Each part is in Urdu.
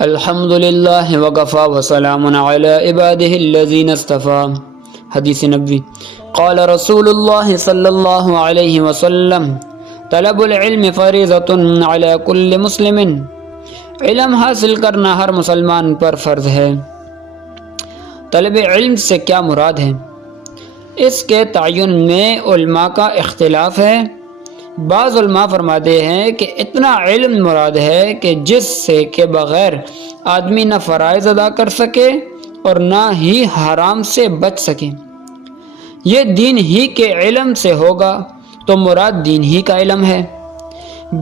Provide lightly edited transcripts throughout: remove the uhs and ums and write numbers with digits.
الحمد للہ وکفی وسلام علی عبادہ الذین اصطفی۔ حدیث نبوی۔ قال رسول اللہ صلی اللہ علیہ وسلم طلب العلم فریضۃ علی کل مسلم، علم حاصل کرنا ہر مسلمان پر فرض ہے۔ طلب علم سے کیا مراد ہے؟ اس کے تعین میں علماء کا اختلاف ہے۔ بعض علماء فرماتے ہیں کہ اتنا علم مراد ہے کہ جس سے کے بغیر آدمی نہ فرائض ادا کر سکے اور نہ ہی حرام سے بچ سکے، یہ دین ہی کے علم سے ہوگا تو مراد دین ہی کا علم ہے۔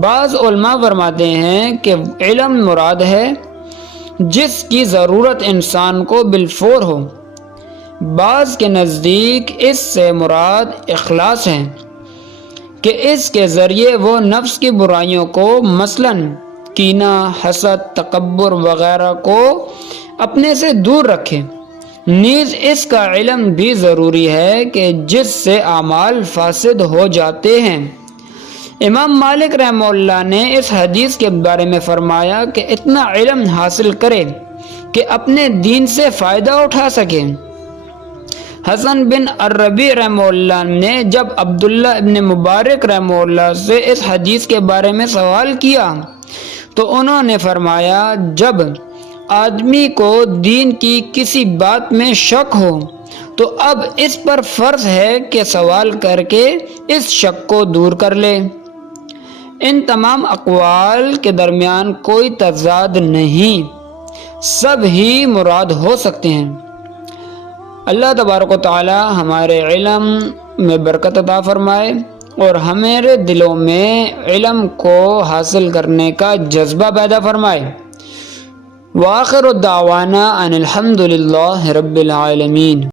بعض علماء فرماتے ہیں کہ علم مراد ہے جس کی ضرورت انسان کو بالفور ہو۔ بعض کے نزدیک اس سے مراد اخلاص ہے کہ اس کے ذریعے وہ نفس کی برائیوں کو مثلاً کینہ، حسد، تکبر وغیرہ کو اپنے سے دور رکھے۔ نیز اس کا علم بھی ضروری ہے کہ جس سے اعمال فاسد ہو جاتے ہیں۔ امام مالک رحمہ اللہ نے اس حدیث کے بارے میں فرمایا کہ اتنا علم حاصل کرے کہ اپنے دین سے فائدہ اٹھا سکے۔ حسن بن الربیع رحمہ اللہ نے جب عبداللہ ابن مبارک رحمہ اللہ سے اس حدیث کے بارے میں سوال کیا تو انہوں نے فرمایا، جب آدمی کو دین کی کسی بات میں شک ہو تو اب اس پر فرض ہے کہ سوال کر کے اس شک کو دور کر لے۔ ان تمام اقوال کے درمیان کوئی تضاد نہیں، سب ہی مراد ہو سکتے ہیں۔ اللہ تبارک و تعالی ہمارے علم میں برکت عطا فرمائے اور ہمارے دلوں میں علم کو حاصل کرنے کا جذبہ پیدا فرمائے۔ وآخر دعوانا ان الحمد للہ رب العالمین۔